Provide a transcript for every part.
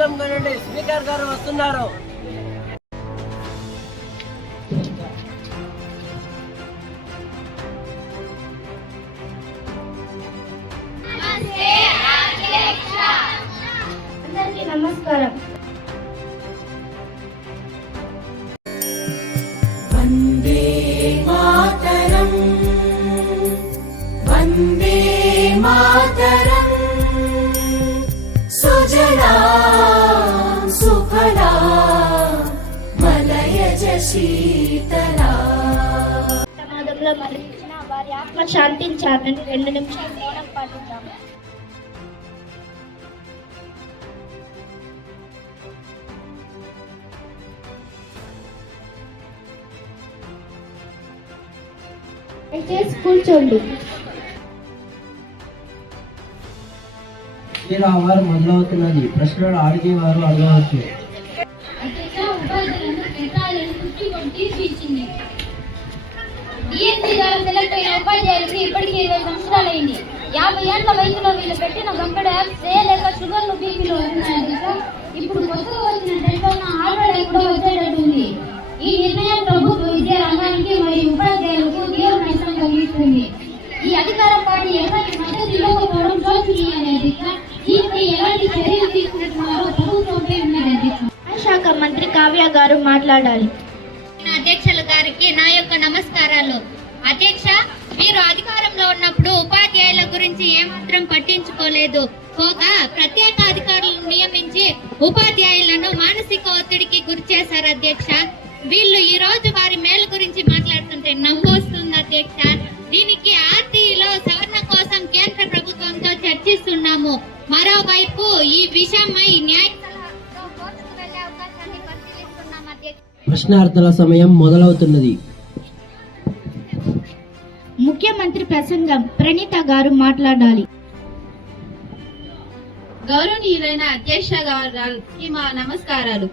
బెల్లంగా నుండి స్పీకర్ గారు వస్తున్నారు. అందరికీ నమస్కారం. వందే మాతరం, వందే మాతరం, సుజలా సుఫలా మలయజ శీతలా. ప్రమాదంలో మరణించిన వారి ఆత్మ శాంతించాలని 2 నిమిషాలు మౌనం పాటిద్దాం. దయచేసి కూర్చోండి. వారు మొదలవుతున్నది. ప్రశ్నలు అడిగే వారు అడగవచ్చు. సెలెక్ట్ అయిన ఉపాధ్యాయులకి ఇప్పటికీ 20 సంవత్సరాలైంది. 50 ఏళ్ల వయసులో వీళ్ళు పెట్టిన గంపెడు యాప్స్ లేక షుగర్లు బీపీలు వస్తున్నాయి. ఇప్పుడు కొత్తగా వచ్చిన డెల్టా ఆల్రెడీ కూడా వచ్చేటట్టుంది. ఈ నిర్ణయం ప్రభుత్వ విద్యా రంగానికి మరియు ఉపాధ్యాయులకు తీవ్ర నష్టం కలిగిస్తుంది. ఈ అధికార పార్టీ ఎవరికి మద్దతు ఇవ్వకపోవడం శోచనీయమైన అధ్యక్ష. దీనికి ఎలాంటి చర్యలు తీసుకుంటున్నారో ప్రభుత్వంపై ఉన్నది అధ్యక్ష. శాఖ మంత్రి కావ్య గారు మాట్లాడాలి. అధ్యక్షుల గారికి నా యొక్క నమస్కారాలు. అధ్యక్ష, మీరు అధికారంలో ఉన్నప్పుడు ఉపాధ్యాయుల గురించి ఏమాత్రం పట్టించుకోలేదు. పోగా ప్రత్యేక అధికారులను నియమించి ఉపాధ్యాయులను మానసిక ఒత్తిడికి గురి చేశారు అధ్యక్ష. వీళ్ళు ఈ రోజు వారి మేలు గురించి మాట్లాడుతుంటే నవ్వు వస్తుంది అధ్యక్ష. దీనికి ఆర్టీఈలో సవరణ కోసం కేంద్ర ప్రభుత్వంతో చర్చిస్తున్నాము. మరోవైపు ఈ విషయమై న్యాయ కోర్టుకు వెళ్లే అవకాశాన్ని పరిశీలిస్తున్నాం అధ్యక్ష. ప్రశ్నార్థుల సమయం మొదలవుతున్నది. ముఖ్యమంత్రి ప్రసంగం ప్రణీత గారు మాట్లాడాలి. గౌరవనీయులైన అధ్యక్ష గారికి మా నమస్కారాలు.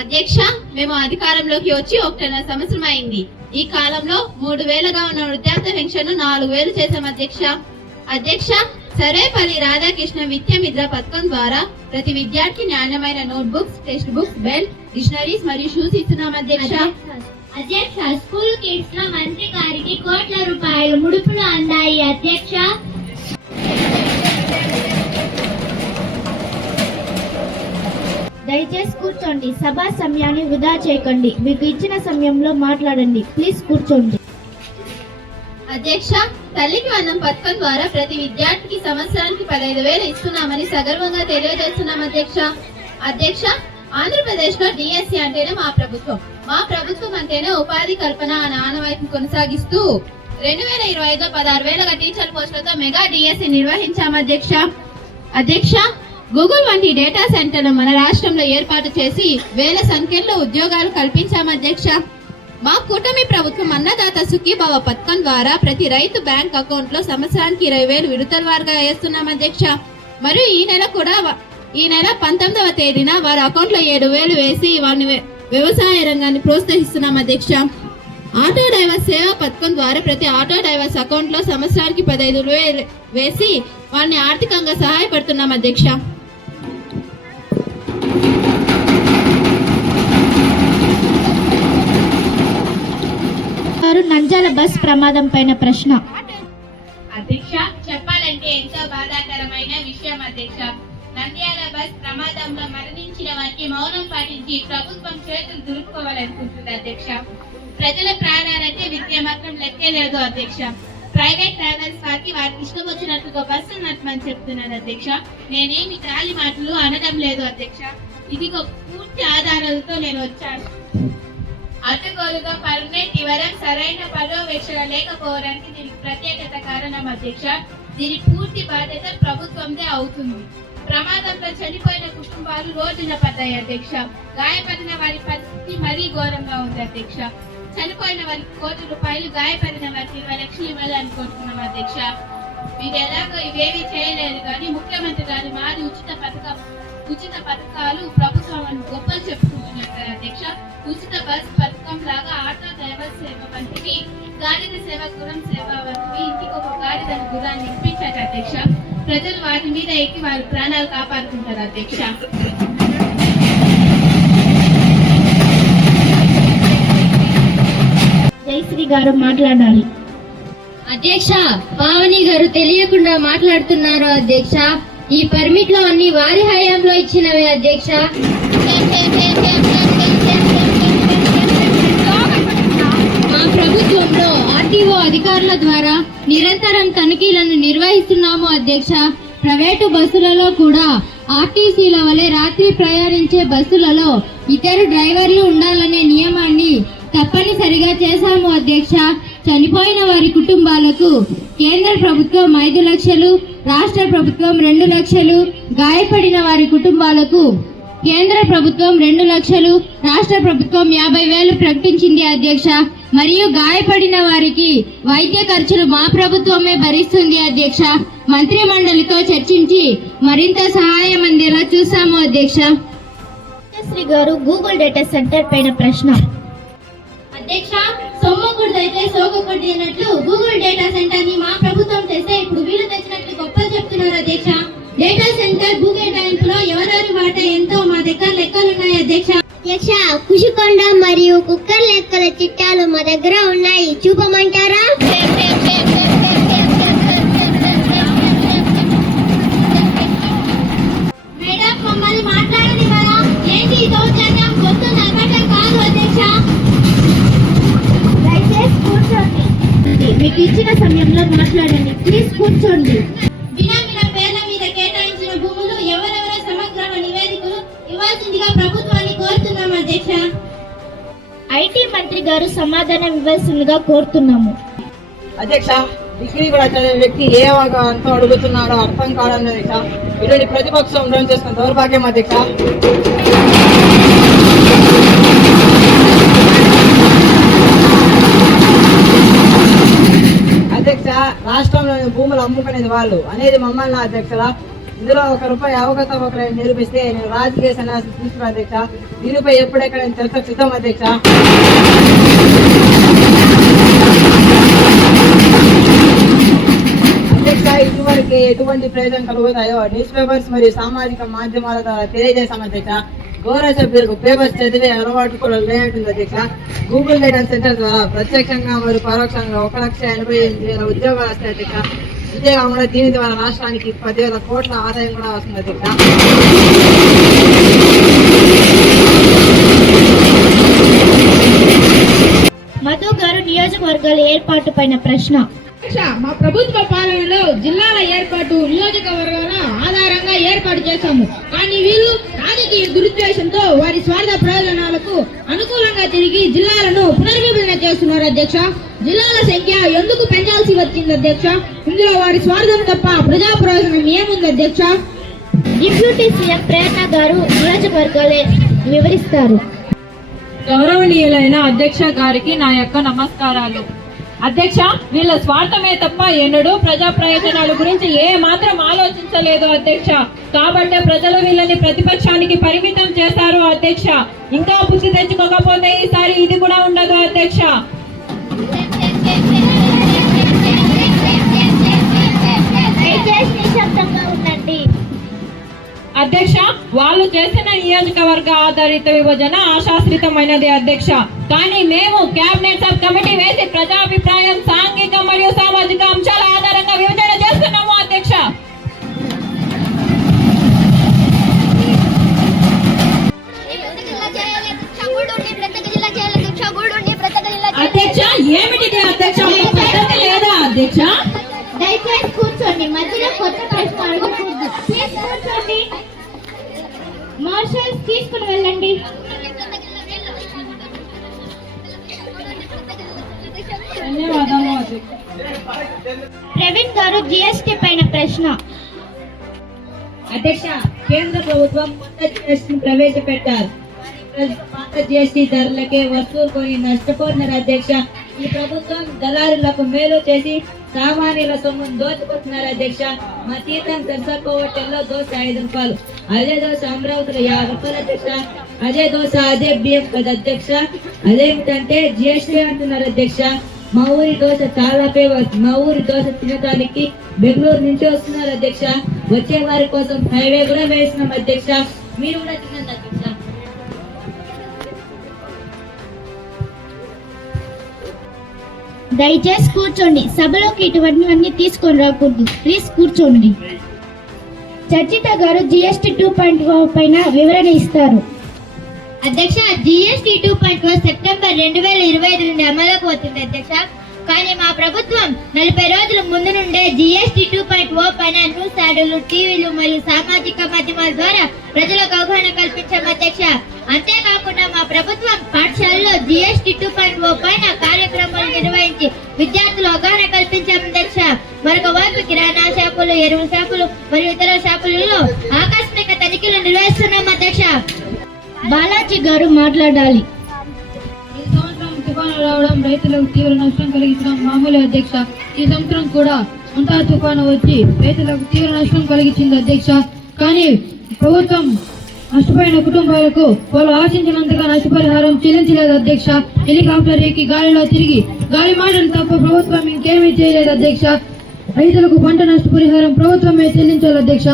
అధ్యక్ష, మేము అధికారంలోకి వచ్చి 1.5 సంవత్సరం అయింది. ఈ కాలంలో 3,000గా ఉన్న వృద్ధాప్య పెన్షన్ 4,000 చేశాం అధ్యక్ష. అధ్యక్ష, సర్వేపల్లి రాధాకృష్ణ విద్యామిత్ర పథకం ద్వారా ప్రతి విద్యార్థి నాణ్యమైన note books, text books, belt, dictionaries మరియు షూస్ ఇస్తున్నాం అధ్యక్ష. అధ్యక్ష, స్కూల్ కిడ్స్ లో మంత్రి గారికి కోట్ల రూపాయలు ముడుపులు అందాయి అధ్యక్ష. దయచేసి కూర్చోండి. సభా సమయాన్ని వృధా చేయకండి. మీకు ఇచ్చిన సమయంలో మాట్లాడండి. ప్లీజ్ కూర్చోండి. అధ్యక్ష, తల్లికి వందనం పథకం ద్వారా ప్రతి విద్యార్థికి సంవత్సరానికి 15,000 ఇస్తున్నామని సగర్వంగా తెలియజేస్తున్నాం అధ్యక్ష. అధ్యక్ష, ఆంధ్రప్రదేశ్ లో డిఎస్సి అంటేనే మా ప్రభుత్వం అంటేనే ఉపాధి కల్పన అనే ఆనవాయితీని కొనసాగిస్తూ 2025లో 16,000 టీచర్ పోస్టులతో మెగా డిఎస్సి నిర్వహించాం అధ్యక్ష. అధ్యక్ష, గూగుల్ వంటి డేటా సెంటర్లు మన రాష్ట్రంలో ఏర్పాటు చేసి వేల సంఖ్యలో ఉద్యోగాలు కల్పించాం అధ్యక్ష. మా కూటమి ప్రభుత్వం అన్నదాత సుఖీభావ పథకం ద్వారా ప్రతి రైతు బ్యాంక్ అకౌంట్ లో సంవత్సరానికి 20,000 విడతల వారుగా వేస్తున్నాం అధ్యక్ష. మరియు ఈ నెల 19వ తేదీన వారి అకౌంట్ లో 7,000 వేసి వారిని వ్యవసాయ రంగాన్ని ప్రోత్సహిస్తున్నాం అధ్యక్ష. ఆటో డ్రైవర్ సేవా పథకం ద్వారా ప్రతి ఆటో డ్రైవర్స్ అకౌంట్ లో సంవత్సరానికి 15,000 వేసి వారిని ఆర్థికంగా సహాయపడుతున్నాం అధ్యక్ష. నంద్యాల బస్ ప్రమాదం పైన ప్రశ్న. అధ్యక్ష, చెప్పాలంటే ఎంతో బాధాకరమైన విషయం అధ్యక్ష. నంద్యాల బస్ ప్రమాదంలో మరణించిన వారికి మౌనం పాటించి ప్రభుత్వం చేతులు దులుపుకోవాలనుకుంటుంది అధ్యక్ష. ప్రజల ప్రాణాలైతే విద్య మాత్రం లెక్కే లేదు అధ్యక్ష. ప్రైవేట్ ట్రావెల్స్ వారికి వారికి ఇష్టం వచ్చినట్లుగా బస్సు నడపమని చెప్తున్నారు అధ్యక్ష. నేనేమి గాలి మాటలు అనడం లేదు అధ్యక్ష. ఇదిగో పూర్తి ఆధారాలతో నేను వచ్చాను. అడ్డగోలుగా పర్మనెంట్ ఇవ్వడం, సరైన పర్యవేక్షణ లేకపోవడానికి దీనికి ప్రత్యేకత కారణం అధ్యక్ష. దీని పూర్తి బాధ్యత ప్రభుత్వందే అవుతుంది. ప్రమాదంలో చనిపోయిన కుటుంబాలు రోడ్డున పడ్డాయి అధ్యక్ష. గాయపడిన వారి పరిస్థితి మరీ ఘోరంగా ఉంది అధ్యక్ష. చనిపోయిన వారికి 1 కోటి రూపాయలు, గాయపడిన వారికి 20 లక్షలు ఇవ్వాలని కోరుతున్నాం అధ్యక్ష. మీరు ఎలాగో ఇవేమీ చేయలేదు కానీ ముఖ్యమంత్రి గారి మారి ఉచిత పథకాలు ప్రభుత్వం గొప్పలు చెప్పుకుంటున్నారు అధ్యక్ష. ఉచిత బస్ పథకం లాగా ఆటో డ్రైవర్ సేవ వంటివి, గాడిద సేవ, గుర్రం సేవ వంటివి ఇంటికి ఒక గాడిదని గుర్రాన్ని ఇప్పించారు అధ్యక్ష. ప్రజలు వాటి మీద ఎక్కి వారి ప్రాణాలు కాపాడుకుంటారు అధ్యక్ష. జయశ్రీ గారు మాట్లాడాలి. అధ్యక్ష, పావని గారు తెలియకుండా మాట్లాడుతున్నారు అధ్యక్ష. ఈ పర్మిట్ లో అన్ని వారి హయాంలో ఇచ్చినవే అధ్యక్ష. మా ప్రభుత్వంలో ఆర్టీఓ అధికారుల ద్వారా నిరంతరం తనిఖీలను నిర్వహిస్తున్నాము అధ్యక్ష. ప్రైవేటు బస్సులలో కూడా ఆర్టీసీల వలె రాత్రి ప్రయాణించే బస్సులలో ఇద్దరు డ్రైవర్లు ఉండాలనే నియమాన్ని తప్పనిసరిగా చేశాము అధ్యక్ష. చనిపోయిన వారి కుటుంబాలకు కేంద్ర ప్రభుత్వం 5 లక్షలు, రాష్ట్ర ప్రభుత్వం 2 లక్షలు, గాయపడిన వారి కుటుంబాలకు కేంద్ర ప్రభుత్వం 2 లక్షలు, రాష్ట్ర ప్రభుత్వం 50,000 ప్రకటించింది అధ్యక్ష. మరియు గాయపడిన వారికి వైద్య ఖర్చులు మా ప్రభుత్వమే భరిస్తుంది అధ్యక్ష. మంత్రి మండలితో చర్చించి మరింత సహాయం అందేలా చూస్తాము అధ్యక్ష. జయశ్రీ గారు గూగుల్ డేటా సెంటర్ పైన ప్రశ్న. అధ్యక్ష, సొమ్మకుడిదైతే సోకకుడి అన్నట్లు గూగుల్ డేటా సెంటర్ ని మా ప్రభుత్వం తెస్తే ఇప్పుడు వీళ్ళు తెచ్చినట్లు గొప్పలు చెప్తున్నారు అధ్యక్ష. డేటా సెంటర్ భూకేటాయింపులో ఎవరెవరి వాటా ఎంతో మా దగ్గర లెక్కలున్నాయి అధ్యక్ష. అధ్యక్ష, కుషికొండ మరియు కుక్కర్ లెక్కల చిట్టాలు మా దగ్గర ఉన్నాయి, చూపమంటారా? మేడం, మమ్మల్ని మాట్లాడని కదా. ఏంటి ఈ దౌర్జన్యం? గొంతు నమ్మటం కాదు అధ్యక్ష. దయచేసి కూర్చోండి. మీకు ఇచ్చిన సమయంలో మాట్లాడండి. ప్లీజ్ కూర్చోండి. బినామీల పేర్ల మీద కేటాయించిన భూములు ఎవరెవరో సమగ్ర నివేదికలు ఇవ్వాల్సిందిగా ప్రభుత్వాన్ని కోరుతున్నాం అధ్యక్ష. ఐటీ మంత్రి గారు సమాధానం ఇవ్వాల్సిందిగా కోరుతున్నాము. అధ్యక్ష, డిగ్రీ కూడా చదివే వ్యక్తి ఏ అంతం అడుగుతున్నాడో అర్థం కావడం అధ్యక్ష. ఇటువంటి ప్రతిపక్షం డ్రైవ్ చేసుకున్న దౌర్భాగ్యం అధ్యక్ష. అధ్యక్ష, రాష్ట్రంలోని భూములు అమ్ముకునేది వాళ్ళు అనేది మమ్మల్ని అధ్యక్ష. ఇందులో ₹1 అవకతవకలను నిరూపిస్తే నేను రాజకీయ సన్యాసం తీసుకున్నా అధ్యక్ష. దీనిపై ఎప్పుడెక్కడ చర్చ సిద్ధం అధ్యక్ష. అధ్యక్ష, ఇటువరకు ఎటువంటి ప్రయోజనం కలుగుతాయో న్యూస్ పేపర్స్ మరియు సామాజిక మాధ్యమాల ద్వారా తెలియజేశాం అధ్యక్ష. గౌరవ సభ్యులకు పేపర్స్ చదివే అలవాటు కూడా లేనట్టుంది అధ్యక్ష. గూగుల్ డేటా సెంటర్ ద్వారా ప్రత్యక్షంగా మరియు పరోక్షంగా 1,88,000 ఉద్యోగాలు వస్తాయి అధ్యక్ష. అంతేకాకుండా దీని ద్వారా రాష్ట్రానికి 10,000 కోట్ల ఆదాయం కూడా వస్తుంది అధ్యక్ష. మధు గారు నియోజకవర్గాల ఏర్పాటు పైన ప్రశ్న. మా ప్రభుత్వ పాలనలో జిల్లాల ఏర్పాటు నియోజకవర్గాల ఆధారంగా ఏర్పాటు చేశాము. కానీ వీళ్ళు రాజకీయ దురుద్దేశంతో వారి స్వార్థ ప్రయోజనాలకు అనుకూలంగా తిరిగి జిల్లాలను పునర్విభజన చేస్తున్నారు అధ్యక్ష. జిల్లాల సంఖ్య ఎందుకు పెంచాల్సి వచ్చింది అధ్యక్ష? ఇందులో వారి స్వార్థం తప్ప ప్రజా ప్రయోజనం ఏముంది అధ్యక్ష? డిప్యూటీ సీఎం ప్రేరణ గారు నియోజకవర్గాలే వివరిస్తారు. గౌరవనీయులైన అధ్యక్ష గారికి నా యొక్క నమస్కారాలు. అధ్యక్ష, వీళ్ళ స్వార్థమే తప్ప ఎన్నడూ ప్రజా ప్రయోజనాల గురించి ఏ మాత్రం ఆలోచించలేదు అధ్యక్ష. కాబట్టే ప్రజలు వీళ్ళని ప్రతిపక్షానికి పరిమితం చేశారు అధ్యక్ష. ఇంకా బుద్ధి తెచ్చుకోకపోతే ఈసారి ఇది కూడా ఉండదు అధ్యక్ష. దయచేసి నిశ్శబ్దంగా ఉండండి. అధ్యక్ష, వాళ్ళు చేసిన నియోజకవర్గ ఆధారిత విభజన ఆశాశ్రితమైనది అధ్యక్ష. కానీ మేము కేబినెట్ సబ్ కమిటీ వేసి ప్రజాభిప్రాయం, సాంఘిక మరియు సామాజిక అంశాల ఆధారంగా విభజన చేస్తున్నాము అధ్యక్ష. అధ్యక్ష, ఏమిటి అధ్యక్ష? పద్ధతి లేదా అధ్యక్ష? దయచేసి కూర్చోండి. మధ్యలో కొత్త ప్రశ్న అడగకూడదు. ప్లీజ్ కూర్చోండి. మార్షల్స్ తీసుకుని వెళ్ళండి. ధన్యవాదాలు అధ్యక్ష. ప్రవీణ్ గారు జిఎస్టీ పైన ప్రశ్న. అధ్యక్ష, కేంద్ర ప్రభుత్వం కొత్త జిఎస్టీ ప్రవేశపెట్టారు. పాత జిఎస్టీ ధరలకే వస్తువులు కొని నష్టపోతున్నారు అధ్యక్ష. ఈ ప్రభుత్వం దళారులకు మేలు చేసి సామాన్యుల సొమ్మును దోచుకుంటున్నారు అధ్యక్ష. మా తీర్థం సర్సర్కో హోటల్లో దోశ ₹5, అదే దోశ అమరావతిలో ₹50 అధ్యక్ష. అదే దోశ అదే బియ్యం కదా అధ్యక్ష. అదేమిటంటే జిఎస్టీ అంటున్నారు అధ్యక్ష. మా ఊరి దోశ చాలా ఫేమస్. మా ఊరి దోశ తినడానికి బెంగళూరు నుంచి వస్తున్నారు అధ్యక్ష. వచ్చే వారి కోసం హైవే కూడా వేస్తున్నాం అధ్యక్ష. మీరు కూడా తినండి అధ్యక్ష. దయచేసి కూర్చోండి. సభలోకి ఇటువంటివన్నీ తీసుకొని రాకూడదు. ప్లీజ్ కూర్చోండి. చర్చిత గారు GST 2.0 పైన వివరణ ఇస్తారు. అధ్యక్ష, GST 2.0 సెప్టెంబర్ 2025 నుండి అమలులోకి వచ్చింది అధ్యక్ష. కానీ మా ప్రభుత్వం 40 రోజుల ముందు నుండే GST 2.0 పైన న్యూస్ యాడ్లు, టీవీలు మరియు సామాజిక మాధ్యమాల ద్వారా ప్రజలకు అవగాహన కల్పించాం అధ్యక్ష. అంతేకాకుండా మా ప్రభుత్వం పాఠశాలలో GST 2.0 పైన కార్యక్రమాలు నిర్వహించి విద్యార్థులు అవగాహన కల్పించాం అధ్యక్ష. మరొక వైపు కిరాణా షాపులు, ఎరువుల షాపులు మరియు ఇతర షాపులలో ఆకస్మిక తనిఖీలు నిర్వహిస్తున్నాం అధ్యక్ష. బాలాజీ గారు మాట్లాడాలి. ఈ సంవత్సరం తుఫాను రావడం రైతులకు తీవ్ర నష్టం కలిగించడం మామూలే అధ్యక్ష. ఈ సంవత్సరం కూడా అంతా తుఫాను వచ్చి రైతులకు తీవ్ర నష్టం కలిగించింది అధ్యక్ష. కానీ ప్రభుత్వం నష్టపోయిన కుటుంబాలకు వాళ్ళు ఆశించినంతగా నష్టపరిహారం చెల్లించలేదు అధ్యక్ష. హెలికాప్టర్ ఎక్కి గాలిలో తిరిగి గాలి మాటలు తప్ప ప్రభుత్వం ఇంకేమీ చేయలేదు అధ్యక్ష. రైతులకు పంట నష్టపరిహారం ప్రభుత్వమే చెల్లించాలి అధ్యక్ష.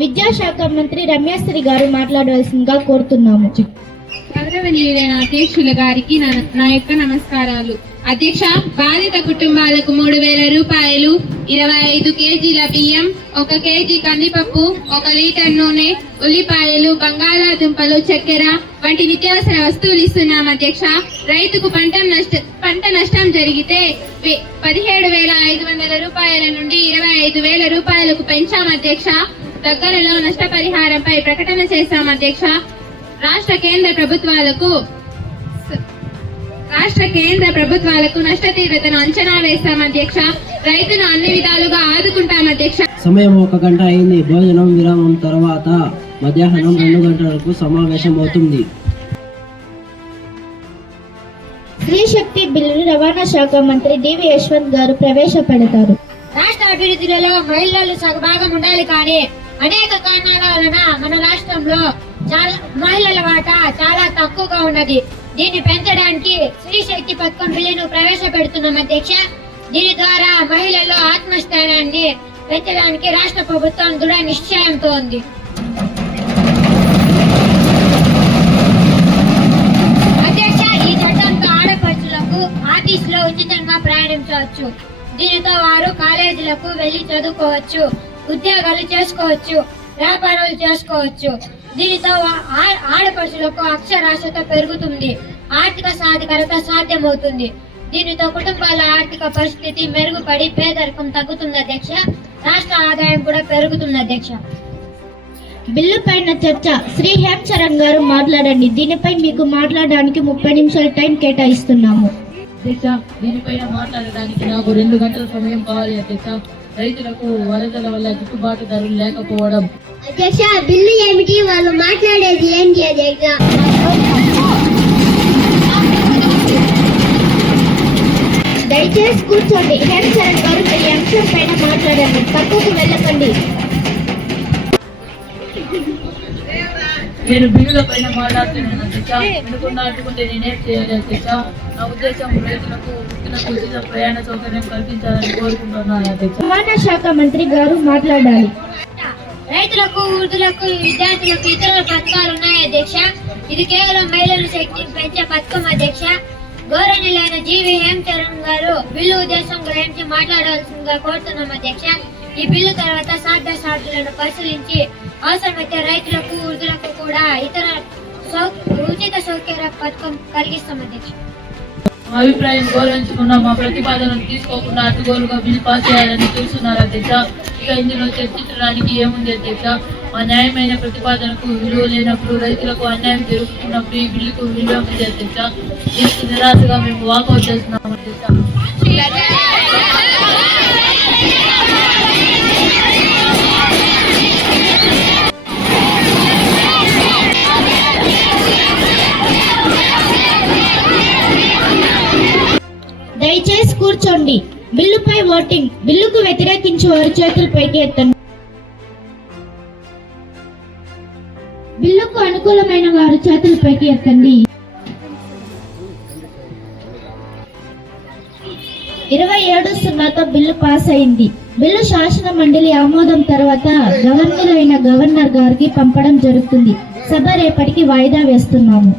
విద్యాశాఖ మంత్రి రమ్యాశ్రీ గారు మాట్లాడవలసిందిగా కోరుతున్నాము. గౌరవనీయులైన అధ్యక్షుల గారికి నా యొక్క నమస్కారాలు. అధ్యక్ష, బాధిత కుటుంబాలకు 3,000 రూపాయలు, 25 కేజీల బియ్యం, 1 కేజీ కందిపప్పు, 1 లీటర్ నూనె, ఉల్లిపాయలు, బంగాళాదుంపలు, చక్కెర వంటి నిత్యావసర వస్తువులు ఇస్తున్నాం అధ్యక్ష. రైతుకు పంట నష్టం జరిగితే 17,500 రూపాయల నుండి 25,000 రూపాయలకు పెంచాం అధ్యక్ష. దగ్గరలో నష్టపరిహారంపై ప్రకటన చేశాం అధ్యక్ష. రాష్ట్ర కేంద్ర ప్రభుత్వాలకు నష్ట తీవ్రతను అంచనా వేస్తాం అధ్యక్ష. రైతును అన్ని విధాలుగా ఆదుకుంటాం అధ్యక్ష. సమయం 1 గంట అయింది. భోజనం విరామం తర్వాత మధ్యాహ్నం 2 గంటలకు సమావేశం అవుతుంది. స్త్రీ శక్తి బిల్లును రవాణా శాఖ మంత్రి డివి యశ్వంత్ గారు ప్రవేశపెడతారు. రాష్ట్ర అభివృద్ధిలో మహిళలు సగభాగం ఉండాలి, కానీ అనేక కారణాల వలన మన రాష్ట్రంలో మహిళల వాటా చాలా తక్కువగా ఉన్నది. దీన్ని పెంచడానికి స్త్రీ శక్తి పథకం బిల్లును ప్రవేశపెడుతున్నాం అధ్యక్ష. దీని ద్వారా మహిళల్లో ఆత్మస్థైర్యాన్ని పెంచడానికి రాష్ట్ర ప్రభుత్వం దృఢ నిశ్చయంతో ఉంది. అధ్యక్ష, ఈ చట్టంతో ఆడపడుచులకు ఆర్టీసీలో ఉచితంగా ప్రయాణించవచ్చు. దీనితో వారు కాలేజీలకు వెళ్లి చదువుకోవచ్చు, ఉద్యోగాలు చేసుకోవచ్చు, వ్యాపారాలు చేసుకోవచ్చు. దీనితో ఆడపడుచులకు అక్షరాస్యత పెరుగుతుంది, ఆర్థిక సాధికారత సాధ్యమవుతుంది. దీనితో కుటుంబాల ఆర్థిక పరిస్థితి మెరుగుపడి పేదరికం తగ్గుతుంది అధ్యక్ష. రాష్ట్ర ఆదాయం కూడా పెరుగుతుంది అధ్యక్ష. బిల్లు పైన చర్చ. శ్రీ హేమ్ చరణ్ గారు మాట్లాడండి. దీనిపై మీకు మాట్లాడడానికి 30 నిమిషాల టైం కేటాయిస్తున్నాము. అధ్యక్ష, దీనిపైన మాట్లాడడానికి నాకు 2 గంటల సమయం కావాలి అధ్యక్ష. రైతులకు వరదల వల్ల గిట్టుబాటు ధరలు లేకపోవడం. అధ్యక్ష, బిల్లు ఏమిటి? వాళ్ళు మాట్లాడేది ఏంటి అధ్యక్ష? దయచేసి కూర్చోండి. హేమ్ చరణ్ గారు ఈ అంశం పైన మాట్లాడండి. పక్కకు వెళ్ళకండి. నేను బిల్లుల పైన మాట్లాడుతున్నాను అధ్యక్ష. అనుకుంటే నేనేం చేయాలి అధ్యక్ష? నా ఉద్దేశం రైతులకు ఉచిత ప్రయాణ సౌకర్యం కల్పించాలని కోరుకుంటున్నాను అధ్యక్ష. రవాణా శాఖ మంత్రి గారు మాట్లాడాలి. రైతులకు, వృద్ధులకు, విద్యార్థులకు ఇతర పథకాలు ఉన్నాయి అధ్యక్ష. ఇది కేవలం మహిళల శక్తిని పెంచే పథకం అధ్యక్ష. గౌరవనీయులైన జీవి హేమ్ చరణ్ గారు బిల్లు ఉద్దేశం గురించి మాట్లాడవలసిందిగా కోరుతున్నాం అధ్యక్ష. ఈ బిల్లు తర్వాత సాధ్యాసాధ్యాలను పరిశీలించి అవసరమైతే రైతులకు, వృద్ధులకు కూడా ఇతర ఉచిత సౌకర్య పథకం కలిగిస్తాం అధ్యక్ష. మా అభిప్రాయం గౌరవించకుండా మా ప్రతిపాదనను తీసుకోకుండా అడ్డుగోలుగా బిల్లు పాస్ చేయాలని చూస్తున్నారు అధ్యక్ష. ఇక ఇందులో చర్చించడానికి ఏముంది అధ్యక్ష? మా న్యాయమైన ప్రతిపాదనకు విలువ లేనప్పుడు, రైతులకు అన్యాయం జరుగుతున్నప్పుడు ఈ బిల్లుకు విలువ ఉంది అధ్యక్ష. దీనికి నిరాశగా మేము వాకౌట్ చేస్తున్నాం అధ్యక్ష. దయచేసి కూర్చోండి. బిల్లుపై ఓటింగ్. బిల్లుకు వ్యతిరేకించి వారి చేతులు పైకి ఎత్తండి. బిల్లుకు అనుకూలమైన వారు చేతులు పైకి ఎత్తండి. 27-0తో బిల్లు పాస్ అయింది. బిల్లు శాసన మండలి ఆమోదం తర్వాత గవర్నర్ గారికి పంపడం జరుగుతుంది. సభ రేపటికి వాయిదా వేస్తున్నాము.